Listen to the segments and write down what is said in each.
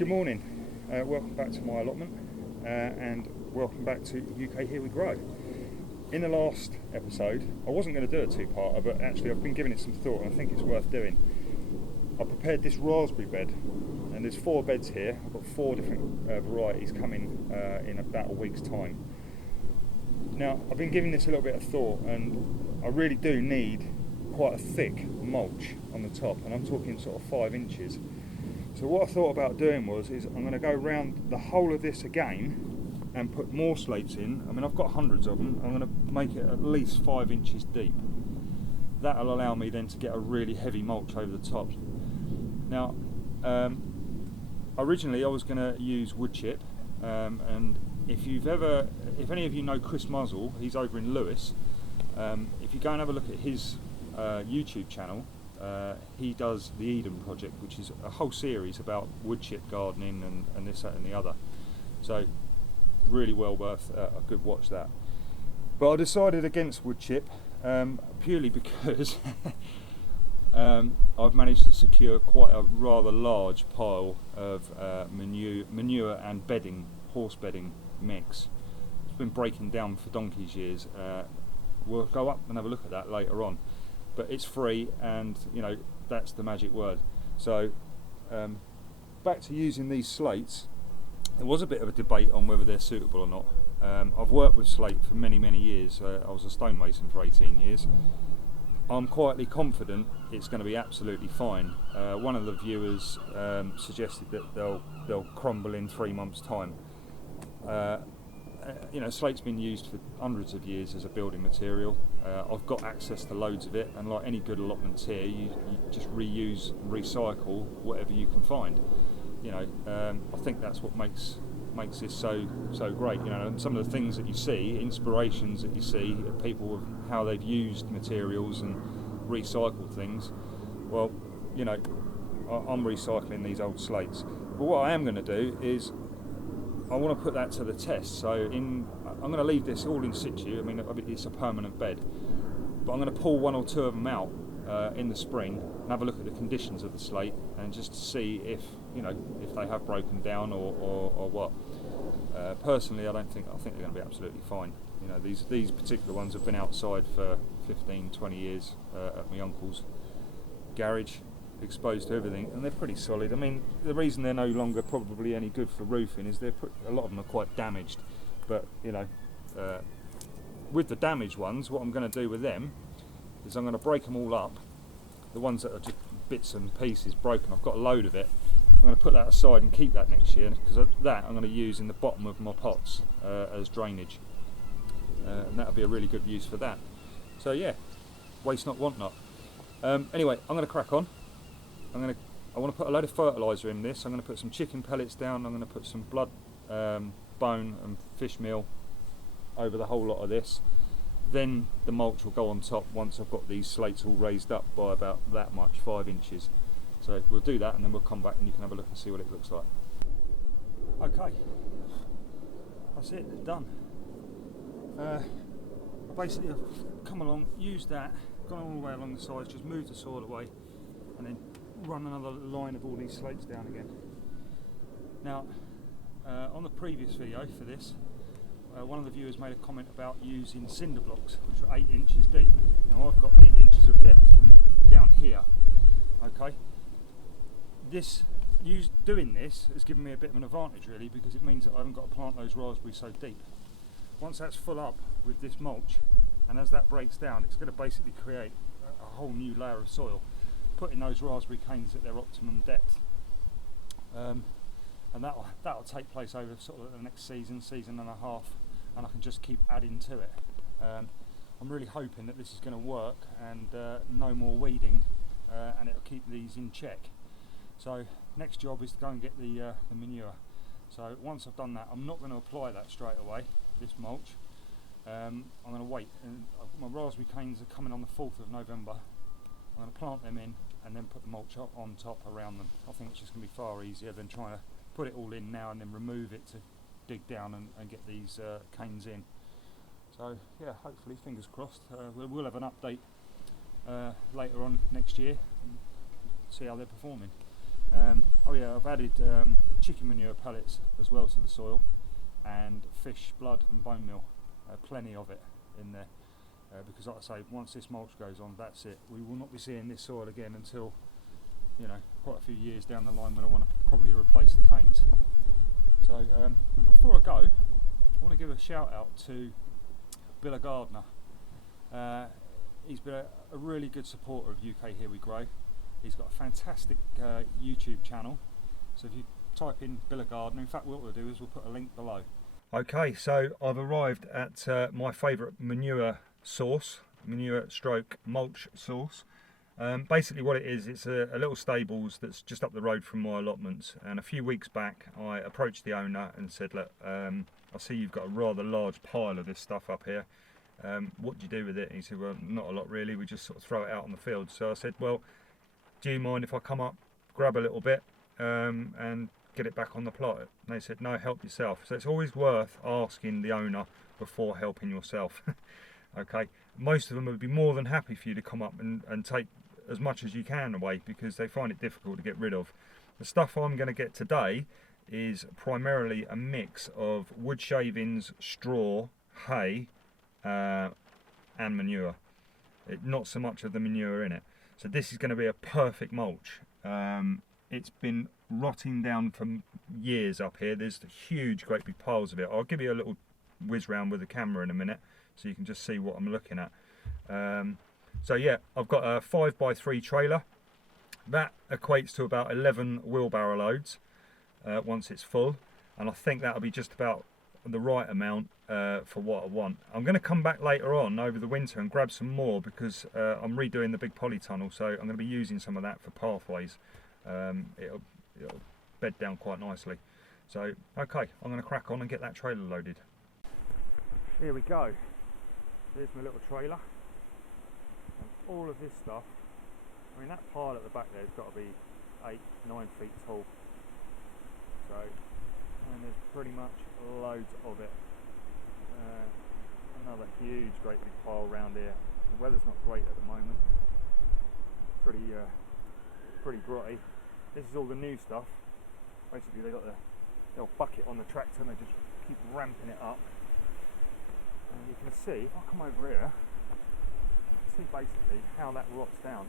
Good morning, welcome back to my allotment and welcome back to UK Here We Grow. In the last episode, I wasn't going to do a two-parter, but actually I've been giving it some thought and I think it's worth doing. I prepared this raspberry bed, and there's 4 beds here. I've got 4 different varieties coming in about a week's time. Now, I've been giving this a little bit of thought, and I really do need quite a thick mulch on the top, and I'm talking sort of 5 inches. So what I thought about doing is I'm going to go around the whole of this again and put more slates in. I mean, I've got hundreds of them. I'm going to make it at least 5 inches deep. That'll allow me then to get a really heavy mulch over the top. Now, originally I was going to use wood chip, and if any of you know Chris Muzzle, he's over in Lewis. If you go and have a look at his YouTube channel, he does the Eden Project, which is a whole series about wood chip gardening and this, that and the other. So really well worth a good watch that. But I decided against wood chip purely because I've managed to secure quite a rather large pile of manure and bedding, horse bedding mix. It's been breaking down for donkey's years. We'll go up and have a look at that later on. But it's free, and you know, that's the magic word. So back to using these slates. There was a bit of a debate on whether they're suitable or not. I've worked with slate for many years. I was a stonemason for 18 years. I'm quietly confident it's going to be absolutely fine. One of the viewers suggested that they'll crumble in 3 months' time. You know, slate's been used for hundreds of years as a building material. I've got access to loads of it, and like any good allotments here, you just reuse and recycle whatever you can find. You know, I think that's what makes this so great. You know, and some of the things that you see, inspirations that you see of people of how they've used materials and recycled things. Well, you know, I'm recycling these old slates. But what I am going to do is I want to put that to the test. So I'm going to leave this all in situ. I mean, it's a permanent bed, but I'm going to pull 1 or 2 of them out in the spring and have a look at the conditions of the slate and just to see if, you know, if they have broken down or what. Personally, I think they're going to be absolutely fine. You know, these particular ones have been outside for 15-20 years at my uncle's garage, exposed to everything, and they're pretty solid. I mean, the reason they're no longer probably any good for roofing is a lot of them are quite damaged. But you know, with the damaged ones, what I'm going to do with them is I'm going to break them all up. The ones that are just bits and pieces broken, I've got a load of it. I'm going to put that aside and keep that next year, because that I'm going to use in the bottom of my pots as drainage, and that'll be a really good use for that. So yeah, waste not, want not. Anyway, I'm going to crack on. I want to put a load of fertiliser in this. I'm going to put some chicken pellets down. I'm going to put some blood, bone and fish meal over the whole lot of this. Then the mulch will go on top once I've got these slates all raised up by about that much, 5 inches. So we'll do that, and then we'll come back and you can have a look and see what it looks like. Okay, that's it, done. Basically I've come along, used that, gone all the way along the sides, just moved the soil away, and then run another line of all these slates down again. Now, on the previous video for this, one of the viewers made a comment about using cinder blocks, which are 8 inches deep. Now I've got 8 inches of depth from down here. Okay, doing this has given me a bit of an advantage really, because it means that I haven't got to plant those raspberries so deep. Once that's full up with this mulch, and as that breaks down, it's going to basically create a whole new layer of soil, putting those raspberry canes at their optimum depth, and that'll take place over sort of the next season and a half, and I can just keep adding to it. I'm really hoping that this is going to work, and no more weeding, and it'll keep these in check. So next job is to go and get the manure. So once I've done that, I'm not going to apply that straight away, this mulch. I'm going to wait, and my raspberry canes are coming on the 4th of November. I'm going to plant them in and then put the mulch on top around them. I think it's just going to be far easier than trying to put it all in now and then remove it to dig down and get these canes in. So yeah, hopefully, fingers crossed, we'll have an update later on next year and see how they're performing. Oh yeah, I've added chicken manure pellets as well to the soil, and fish blood and bone meal, plenty of it in there, because like I say, once this mulch goes on, that's it. We will not be seeing this soil again until, you know, quite a few years down the line when I want to probably replace the canes. So before I go, I want to give a shout out to Bill Gardner. He's been a really good supporter of UK Here We Grow. He's got a fantastic YouTube channel, so if you type in Bill Gardner, in fact what we'll do is we'll put a link below. Okay, so I've arrived at my favourite manure source, Mulch Source. Basically what it is, it's a little stables that's just up the road from my allotments, and a few weeks back I approached the owner and said, look, I see you've got a rather large pile of this stuff up here. What do you do with it? And he said, well, not a lot really, we just sort of throw it out on the field. So I said, well, do you mind if I come up, grab a little bit and get it back on the plot? And they said, no, help yourself. So it's always worth asking the owner before helping yourself. Okay, most of them would be more than happy for you to come up and take as much as you can away, because they find it difficult to get rid of. The stuff I'm going to get today is primarily a mix of wood shavings, straw, hay and manure. Not so much of the manure in it. So this is going to be a perfect mulch. It's been rotting down for years up here. There's huge, great big piles of it. I'll give you a little whiz round with the camera in a minute so you can just see what I'm looking at. So yeah, I've got a 5x3 trailer. That equates to about 11 wheelbarrow loads once it's full, and I think that'll be just about the right amount for what I want. I'm going to come back later on over the winter and grab some more, because I'm redoing the big polytunnel, so I'm going to be using some of that for pathways. It'll bed down quite nicely. So okay, I'm going to crack on and get that trailer loaded. Here we go. There's my little trailer. And all of this stuff, I mean, that pile at the back there has got to be 8-9 feet tall. So, and there's pretty much loads of it. Another huge, great big pile around here. The weather's not great at the moment. Pretty grotty. This is all the new stuff. Basically, they got the little bucket on the tractor and they just keep ramping it up. And you can see, if I come over here, you can see basically how that rots down.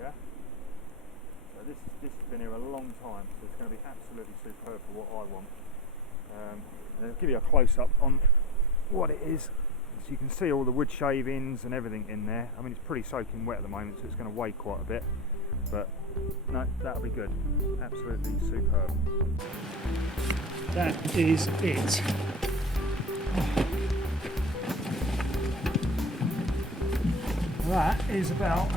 Yeah. So this has been here a long time, so it's going to be absolutely superb for what I want. And I'll give you a close-up on what it is. So you can see all the wood shavings and everything in there. I mean, it's pretty soaking wet at the moment, so it's going to weigh quite a bit. But no, that'll be good. Absolutely superb. That is it. That is about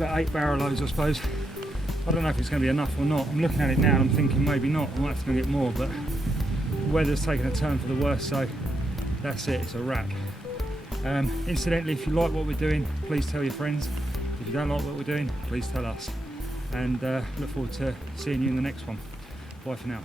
8 barrow loads, I suppose. I don't know if it's going to be enough or not. I'm looking at it now and I'm thinking maybe not. I might have to go get more, but the weather's taken a turn for the worse, so that's it. It's a wrap. Incidentally, if you like what we're doing, please tell your friends. If you don't like what we're doing, please tell us. And look forward to seeing you in the next one. Bye for now.